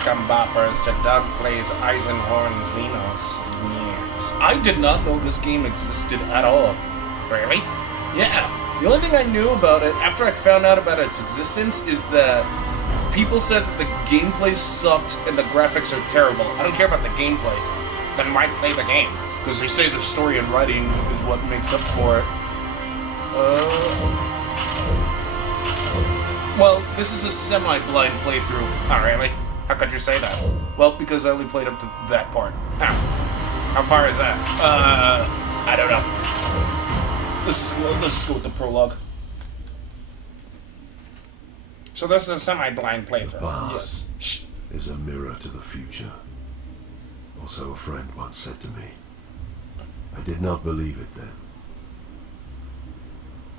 welcome boppers to Doug Plays Eisenhorn Xenos. Yes. I did not know this game existed at all. Really? Yeah. The only thing I knew about it after I found out about its existence is that people said that the gameplay sucked and the graphics are terrible. I don't care about the gameplay. Then why play the game? Because they say the story and writing is what makes up for it. Well, this is a semi-blind playthrough. Oh, really? How could you say that? Well, because I only played up to that part. How far is that? I don't know. Let's just go with the prologue. So this is a semi-blind playthrough. Yes. Shh. Is a mirror to the future. Also, a friend once said to me, I did not believe it then.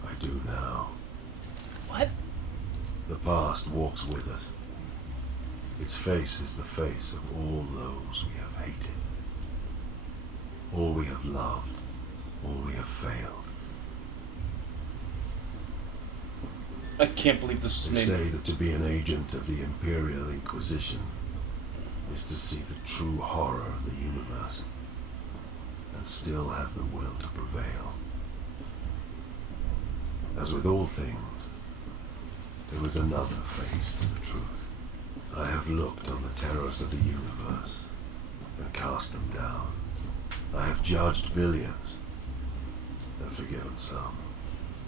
I do now. What? The past walks with us. Its face is the face of all those we have hated. All we have loved. All we have failed. I can't believe this is They made. say that to be an agent of the Imperial Inquisition is to see the true horror of the universe and still have the will to prevail. As with all things, there was another face to the truth. I have looked on the terrors of the universe and cast them down. I have judged billions and forgiven some.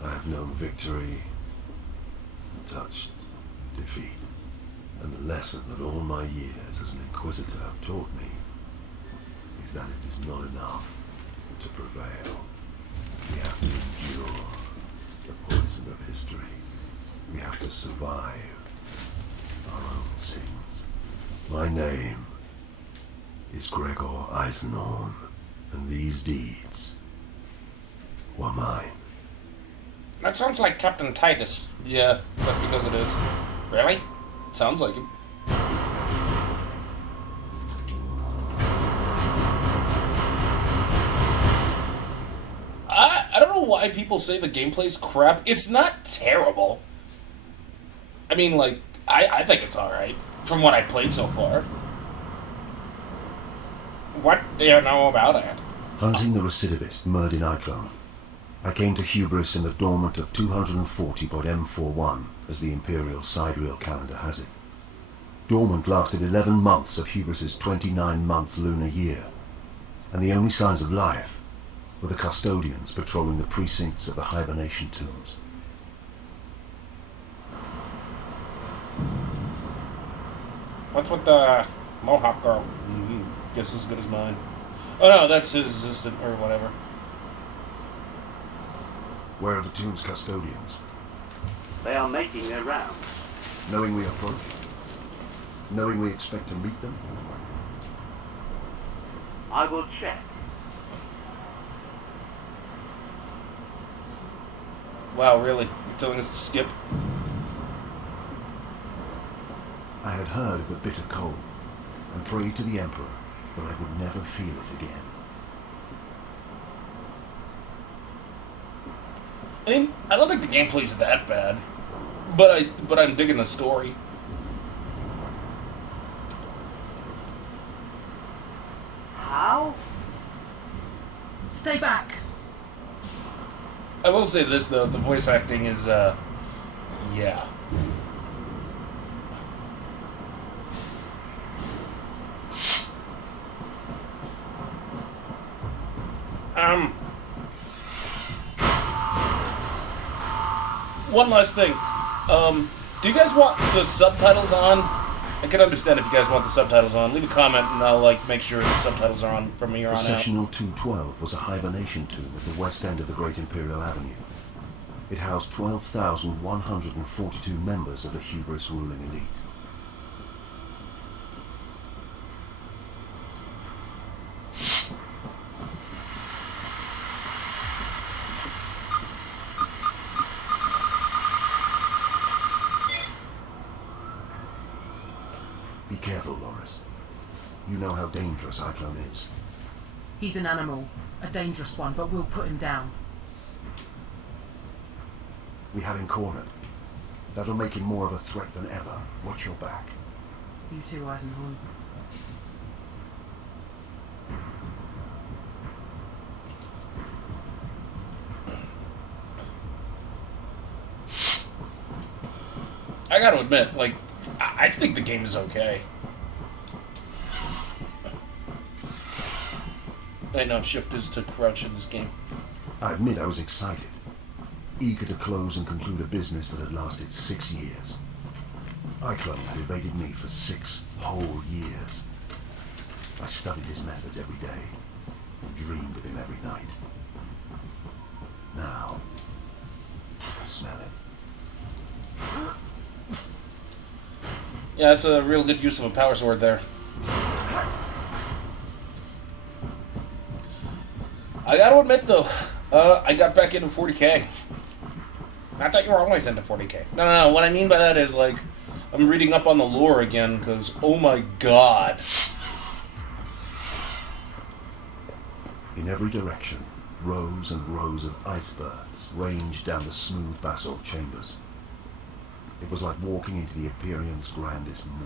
I have known victory and touched defeat. And the lesson that all my years as an Inquisitor have taught me is that it is not enough to prevail. We have to endure the poison of history. We have to survive our own sins. My name is Gregor Eisenhorn, and these deeds were mine. That sounds like Captain Titus. Yeah, that's because it is. Really? Sounds like him. I don't know why people say the gameplay's crap. It's not terrible. I mean, like, I think it's alright. From what I played so far. What do you know about it? Hunting the recidivist Murd in Eyeclone. I came to Hubris in the dormant of 240.M41, as the Imperial sidereal calendar has it. Dormant lasted 11 months of Hubris's 29-month lunar year, and the only signs of life were the custodians patrolling the precincts of the hibernation tombs. What's with the Mohawk girl? Guess as good as mine. Oh no, that's his assistant, or whatever. Where are the tomb's custodians? They are making their rounds. Knowing we approach? Knowing we expect to meet them? I will check. Wow, really? You're telling us to skip? I had heard of the bitter cold, and prayed to the Emperor that I would never feel it again. I mean, I don't think the gameplay's that bad, but I'm digging the story. How? Stay back. I will say this though, the voice acting is yeah. One last thing. Do you guys want the subtitles on? I can understand if you guys want the subtitles on. Leave a comment and I'll make sure the subtitles are on from here on out. Processional 212 was a hibernation tomb at the west end of the Great Imperial Avenue. It housed 12,142 members of the Hubris ruling elite. Be careful, Loris. You know how dangerous Eyeclone is. He's an animal, a dangerous one, but we'll put him down. We have him cornered. That'll make him more of a threat than ever. Watch your back. You too, Eisenhorn. I gotta admit, like, I think the game is okay. I know shift is to crouch in this game. I admit I was excited, eager to close and conclude a business that had lasted 6 years. Eyeclone had evaded me for 6 whole years. I studied his methods every day and dreamed of him every night. Now, smell it. Yeah, that's a real good use of a power sword there. I gotta admit, though, I got back into 40k. Not that you were always into 40k. No. What I mean by that is, like, I'm reading up on the lore again, because, oh my god. In every direction, rows and rows of ice berths ranged down the smooth basalt chambers. It was like walking into the Imperium's grandest mall.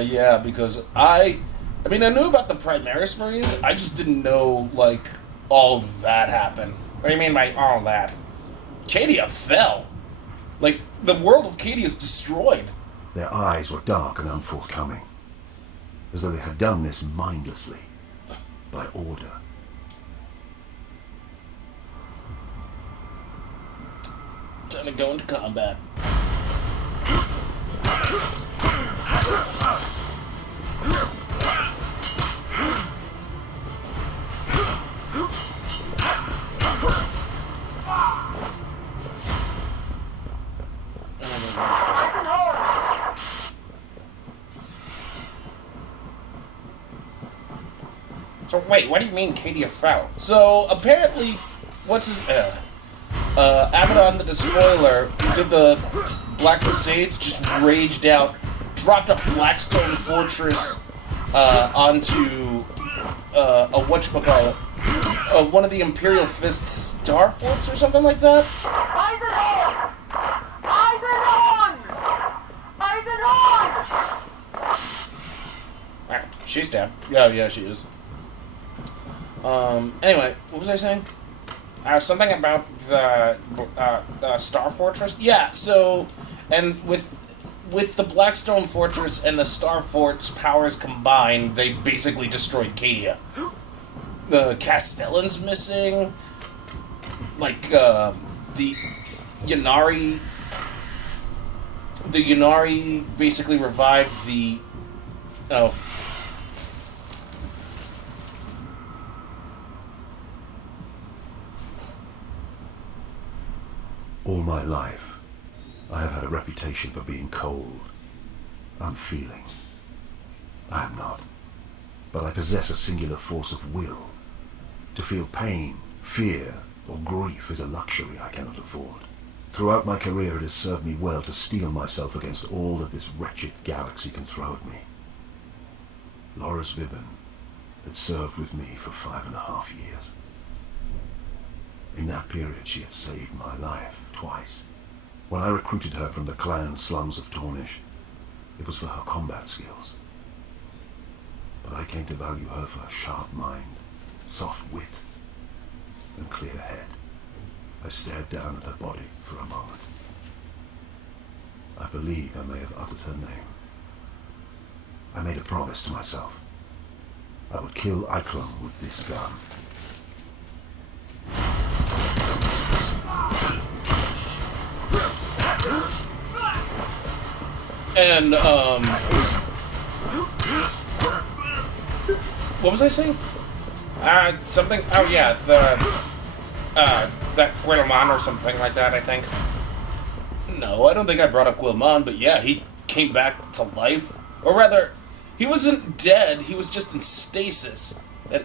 Yeah, because I mean, I knew about the Primaris Marines, I just didn't know, like, all that happened. What do you mean by all that? Cadia fell. Like, the world of Cadia is destroyed. Their eyes were dark and unforthcoming, as though they had done this mindlessly, by order. Time to go into combat. So wait, what do you mean Cadia fell? So apparently, what's his Abaddon the Despoiler, who did the Black Crusades, just raged out, dropped a Blackstone Fortress onto a whatchamacallit, one of the Imperial Fist's Star Forts or something like that. Eisenhorn! Eisenhorn! She's dead. Yeah, she is. Anyway, what was I saying? Something about the Star Fortress? Yeah, so, and with the Blackstone Fortress and the Star Fort's powers combined, they basically destroyed Cadia. Castellan's missing. Like, the Ynnari... The Ynnari basically revived the... Oh. All my life, I have had a reputation for being cold, unfeeling. I am not, but I possess a singular force of will. To feel pain, fear, or grief is a luxury I cannot afford. Throughout my career, it has served me well to steel myself against all that this wretched galaxy can throw at me. Loris Vibben had served with me for 5.5 years. In that period, she had saved my life twice. When I recruited her from the clan slums of Tornish, it was for her combat skills. But I came to value her for her sharp mind, soft wit, and clear head. I stared down at her body for a moment. I believe I may have uttered her name. I made a promise to myself. I would kill Eyeclone with this gun. And, what was I saying? Something, oh yeah, that Guilmon or something like that, I think. No, I don't think I brought up Guilmon, but yeah, he came back to life. Or rather, he wasn't dead, he was just in stasis. And,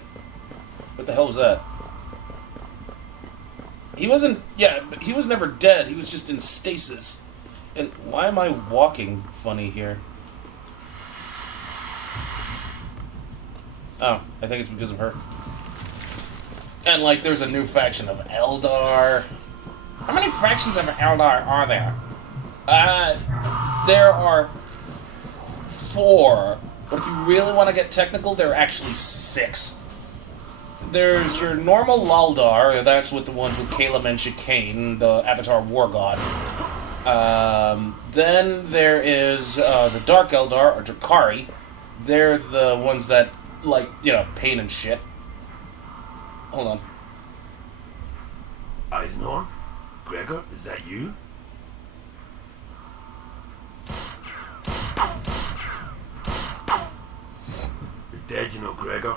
what the hell was that? He wasn't, yeah, but he was never dead, he was just in stasis. And why am I walking funny here? Oh, I think it's because of her. And, like, there's a new faction of Eldar. How many factions of Eldar are there? There are 4. But if you really want to get technical, there are actually 6. There's your normal Laldar, that's with the ones with Caleb and Chicane, the Avatar War God. Then there is the Dark Eldar, or Drakari. They're the ones that, like, pain and shit. Hold on. Eisenhorn? Gregor, is that you? You're dead, Gregor.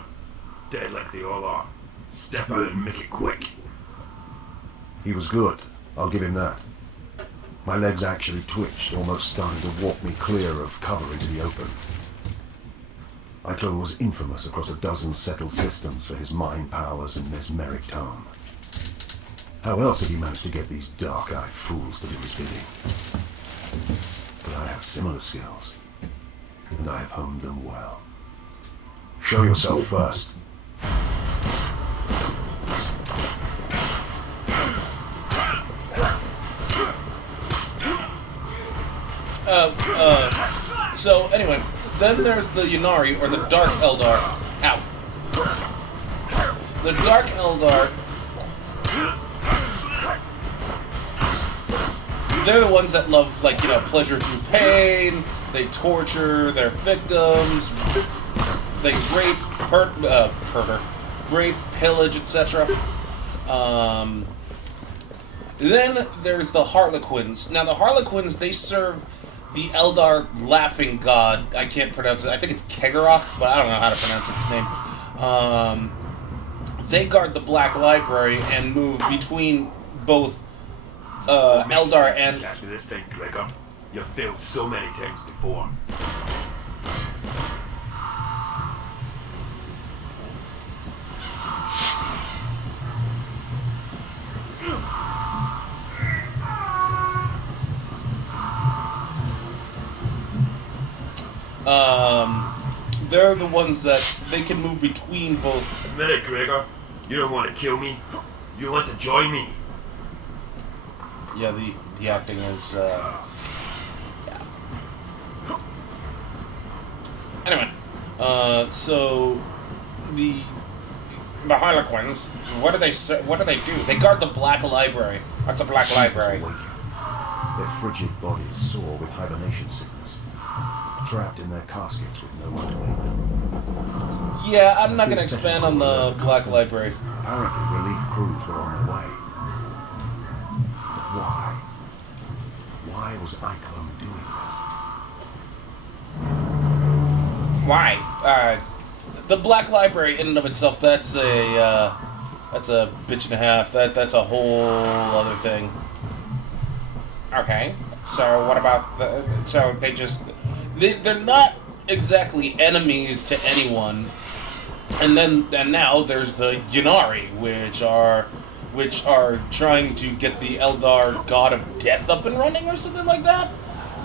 Dead like they all are. Step out and make it quick. He was good. I'll give him that. My legs actually twitched, almost starting to walk me clear of cover into the open. Eyeclone was infamous across a dozen settled systems for his mind powers and mesmeric tone. How else had he managed to get these dark-eyed fools to do his bidding? But I have similar skills, and I have honed them well. Show yourself first. So anyway, then there's the Ynnari, or the Dark Eldar. Ow. The Dark Eldar, they're the ones that love, like, pleasure through pain. They torture their victims. They rape, rape, pillage, etc. Then there's the Harlequins. Now, the Harlequins, they serve the Eldar laughing god. I can't pronounce it. I think it's Kegarok, but I don't know how to pronounce its name. They guard the Black Library and move between both Eldar and... Catch me this thing, Gregor. You've failed so many times before. They're the ones that they can move between both. Admit it, Gregor. You don't want to kill me. You want to join me. Yeah, the acting is, yeah. Anyway, so the Harlequins, what do they do? They guard the Black Library. What's a Black Library? Their frigid bodies sore with hibernation sickness, trapped in their caskets with no one to lead them. Yeah, I'm not going to expand on the Black Library. Apparently, relief crews were on their way. But why? Why was Eyeclone doing this? Why? The Black Library, in and of itself, that's a bitch and a half. That's a whole other thing. Okay, so what about so they're not exactly enemies to anyone. And now there's the Ynnari, which are trying to get the Eldar God of Death up and running or something like that.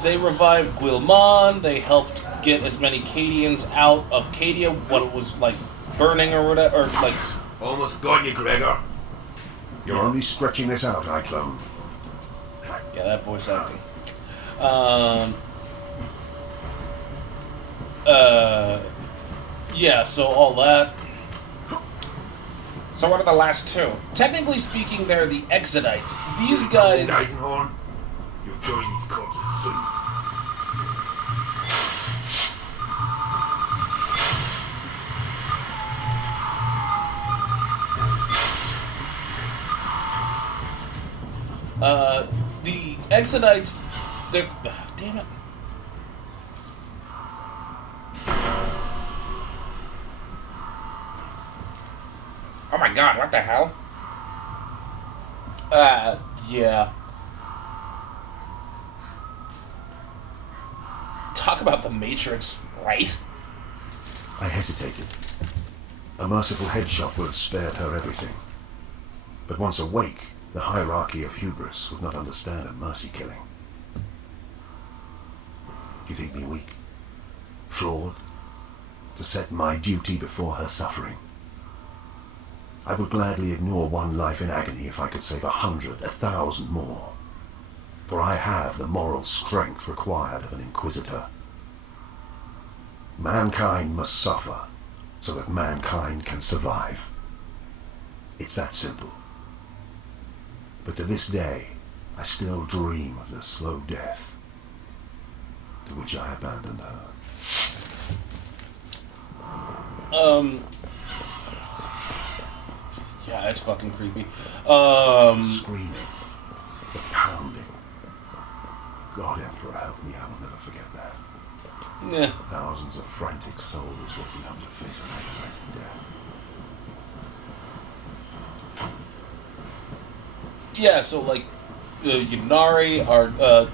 They revived Guilman. They helped get as many Cadians out of Cadia when it was, like, burning or whatever, or like... Almost got you, Gregor. You're only stretching this out, Eyeclone. Yeah, that voice acting. Yeah, so all that. So what are the last two? Technically speaking, they're the Exodites. These guys... Eisenhorn, you'll join these corpses soon. The Exodites... They're... damn it. Oh my god, what the hell? Yeah. Talk about the Matrix, right? I hesitated. A merciful headshot would have spared her everything. But once awake, the hierarchy of hubris would not understand a mercy killing. You think me weak? Flawed? To set my duty before her suffering? I would gladly ignore one life in agony if I could save 100, 1,000 more. For I have the moral strength required of an Inquisitor. Mankind must suffer so that mankind can survive. It's that simple. But to this day, I still dream of the slow death to which I abandoned her. Yeah, it's fucking creepy. Screaming, the pounding. God, Emperor, help me, I will never forget that. Yeah. Thousands of frantic souls waking up to face an agonizing death. Yeah, so, like, Yunari are,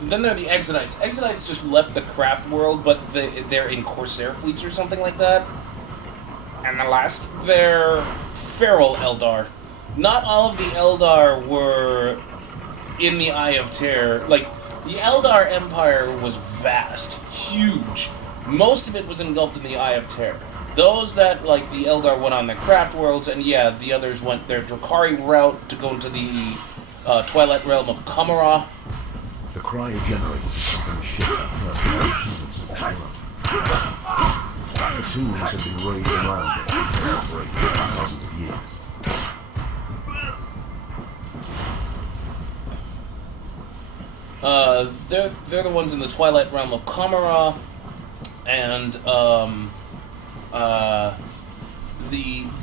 then there are the Exonites. Exonites just left the craft world, but they're in Corsair fleets or something like that. And the last, they're feral Eldar. Not all of the Eldar were in the Eye of Terror. Like, the Eldar Empire was vast, huge. Most of it was engulfed in the Eye of Terror. Those that, like, the Eldar went on their craft worlds, and yeah, the others went their Drakari route to go into the Twilight Realm of Kamara. The cryogenerators are something shit that first humans of Terra. The tools have been raised around it and operated for thousands of years. They're the ones in the Twilight Realm of Kamara, and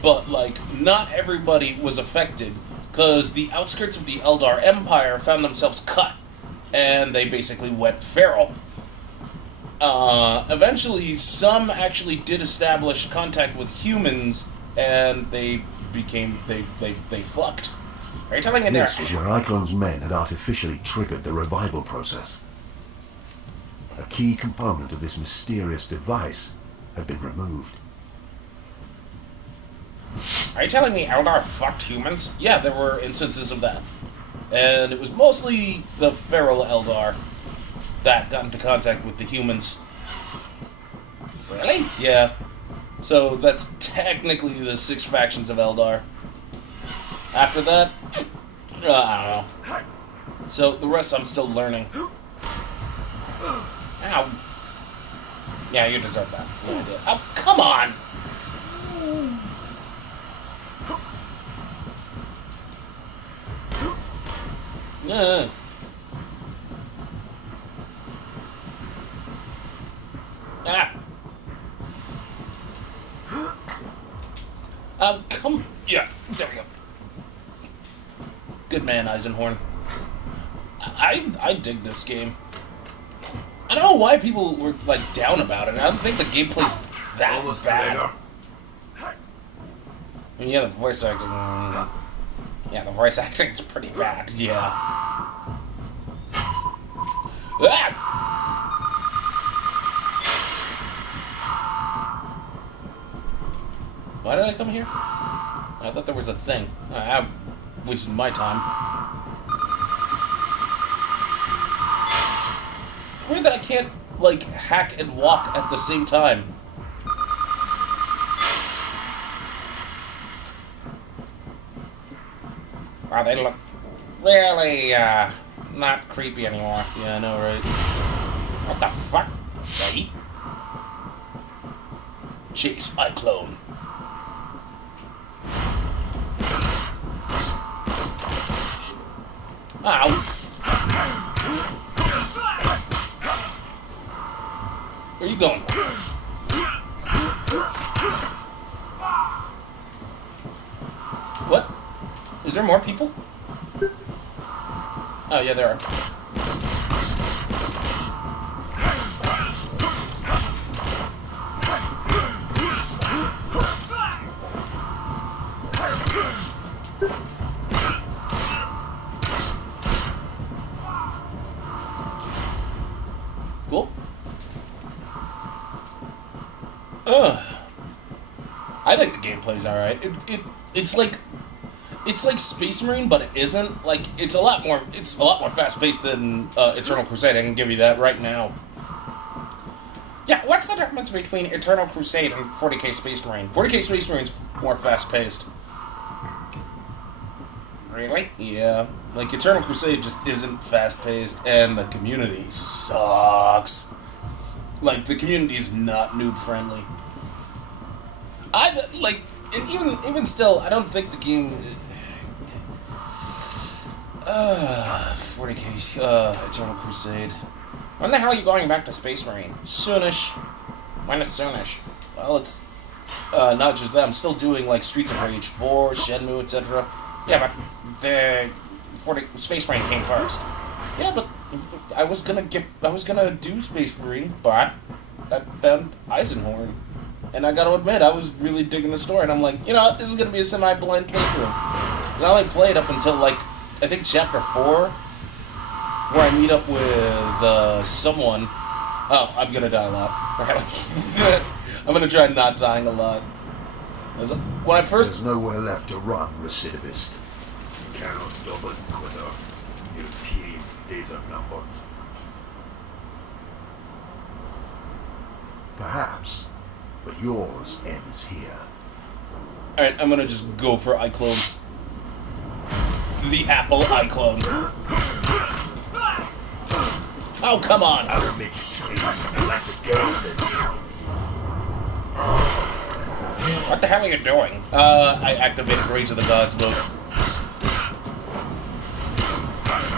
but like not everybody was affected because the outskirts of the Eldar Empire found themselves cut, and they basically went feral. Eventually, some actually did establish contact with humans, and they fucked. Are you telling me This was where Eyeclone's men had artificially triggered the revival process. A key component of this mysterious device had been removed. Are you telling me Eldar fucked humans? Yeah, there were instances of that. And it was mostly the feral Eldar that got into contact with the humans. Really? Yeah. So that's technically the 6 factions of Eldar. After that, I don't know. So the rest I'm still learning. Ow. Yeah, you deserve that. Yeah, I did. Oh, come on! Come... Yeah, there we go. Good man, Eisenhorn. I dig this game. I don't know why people were, like, down about it. I don't think the gameplay's that bad. I mean, yeah, the voice acting... Yeah, the voice acting's pretty bad, yeah. Ah! Why did I come here? I thought there was a thing. I wasted my time. It's weird that I can't, like, hack and walk at the same time. Wow, they look really, not creepy anymore. Yeah, I know, right? What the fuck? Wait. Chase Eyeclone. Ow. Where are you going? What? Is there more people? Oh, yeah, there are. Cool. I think the gameplay's alright. It's like Space Marine, but it isn't. Like, it's a lot more fast-paced than Eternal Crusade. I can give you that right now. Yeah, what's the difference between Eternal Crusade and 40k Space Marine? 40k Space Marine's more fast-paced. Really? Yeah. Like, Eternal Crusade just isn't fast-paced, and the community sucks. Like, the community's not noob-friendly. And even still, I don't think the game... 40k, Eternal Crusade. When the hell are you going back to Space Marine? Soonish. When is soonish? Well, it's not just that. I'm still doing like Streets of Rage 4, Shenmue, etc. Yeah, but the Space Marine came first. Yeah, but I was gonna do Space Marine, but I found Eisenhorn, and I gotta admit I was really digging the story. And I'm like, you know, this is gonna be a semi-blind playthrough. And I only played up until like I think chapter 4, where I meet up with someone. Oh, I'm gonna die a lot. I'm gonna try not dying a lot. When I first... There's nowhere left to run, recidivist. You cannot stop us, quitter. Your period's days are numbered. Perhaps, but yours ends here. Alright, I'm gonna just go for Eyeclone. The Apple Eyeclone. Oh, come on! I will make you scream like the girl that... What the hell are you doing? I activated Rage of the Gods mode.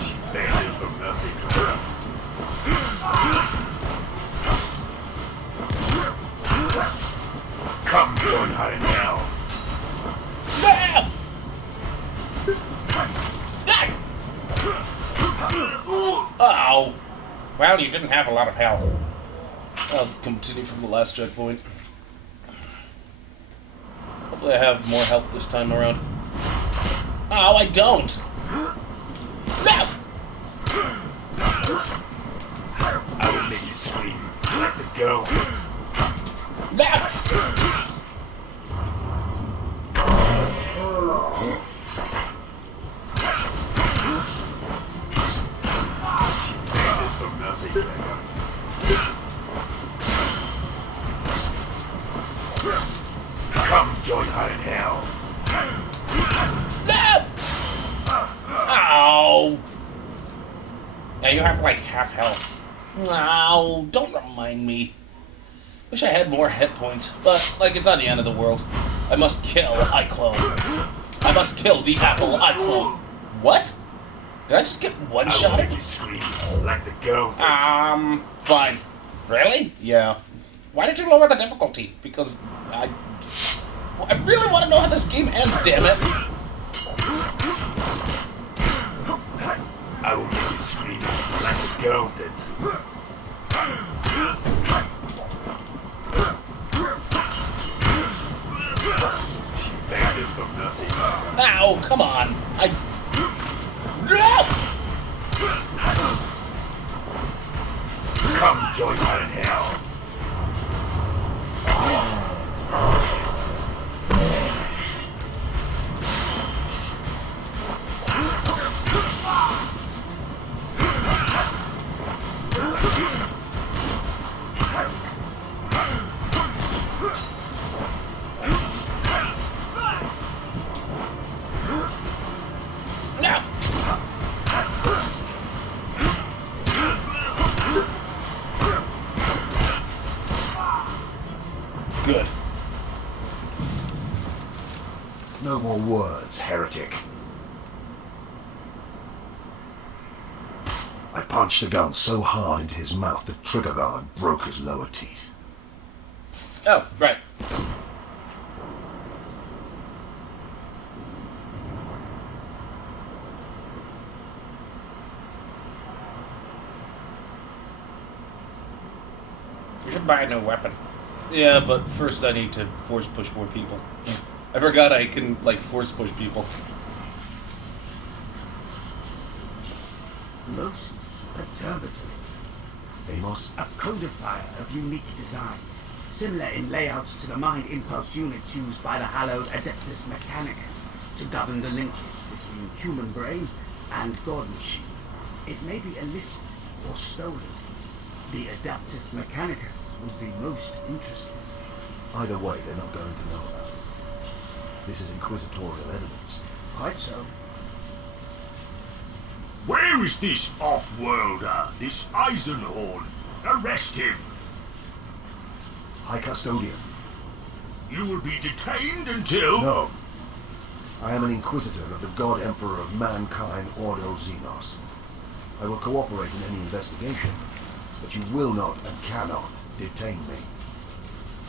She bears the mercy. Come join her now. Ah! Oh. Well, you didn't have a lot of health. I'll continue from the last checkpoint. Hopefully I have more health this time around. Oh, I don't! No! I will make you scream like the girl. No! Bears the mercy, beggar. Come join her in hell. No! Ow! Yeah, you have like half health. Ow, don't remind me. Wish I had more hit points, but like it's not the end of the world. I must kill Eyeclone. I must kill the Apple Eyeclone. What? Did I just get one-shotted? I will make you scream like the girl. Fine. Really? Yeah. Why did you lower the difficulty? Because I really want to know how this game ends, damn it. I will make you scream like the girl did. She bears the mercy. Ow, come on. No! Come join her in hell. No! Good. No more words, heretic. I punched the gun so hard into his mouth the trigger guard broke his lower teeth. Oh, right. You should buy a new weapon. Yeah, but first I need to force push more people. I forgot I can, like, force push people. Most perturbative. Amos, A codifier of unique design, similar in layout to the mind impulse units used by the hallowed Adeptus Mechanicus to govern the linkage between human brain and god machine. It may be illicit or stolen. The Adeptus Mechanicus would be most interested. either way, they're not going to know about it. This is inquisitorial evidence. Quite so. Where is this off-worlder, this Eisenhorn? Arrest him. High Custodian. You will be detained until... No. I am an Inquisitor of the God Emperor of Mankind, Ordo Xenos. I will cooperate in any investigation, but you will not and cannot detain me.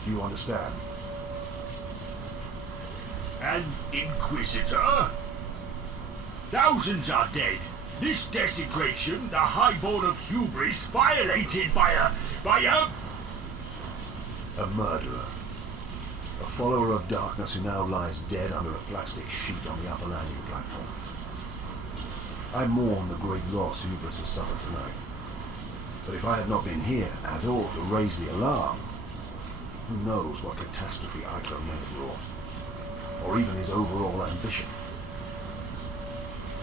Do you understand? An Inquisitor? Thousands are dead. This desecration, the highborn of hubris, violated by a... A murderer. A follower of darkness who now lies dead under a plastic sheet on the upper landing platform. I mourn the great loss hubris has suffered tonight. But if I had not been here at all to raise the alarm, who knows what catastrophe Eyeclone may have wrought. Or even his overall ambition.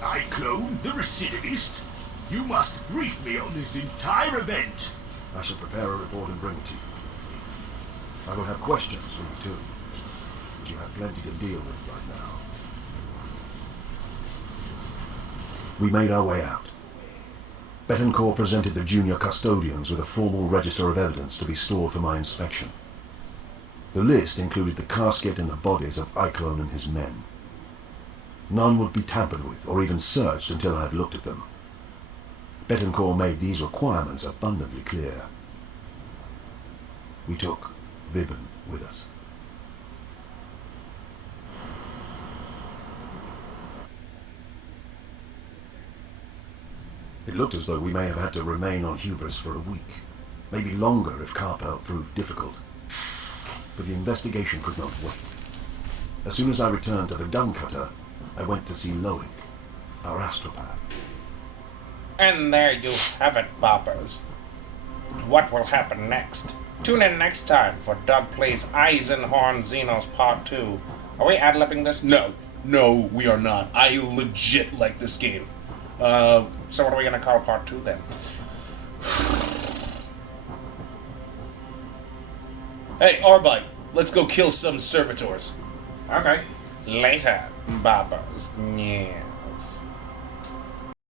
Eyeclone, the recidivist? You must brief me on this entire event. I shall prepare a report and bring it to you. I will have questions for you too, but you have plenty to deal with right now. We made our way out. Betancourt presented the junior custodians with a formal register of evidence to be stored for my inspection. The list included the casket and the bodies of Eyeclone and his men. None would be tampered with or even searched until I had looked at them. Betancourt made these requirements abundantly clear. We took Vibben with us. It looked as though we may have had to remain on Hubris for a week, maybe longer if Carpel proved difficult. But the investigation could not wait. As soon as I returned to the gun cutter, I went to see Loic, our astropath. And there you have it, boppers. What will happen next? Tune in next time for Doug Plays Eisenhorn Xenos Part 2. Are we ad-libbing this? No, we are not. I legit like this game. So what are we gonna call Part 2 then? Hey, Arbite, let's go kill some servitors. Okay. Later, boppers. Yes.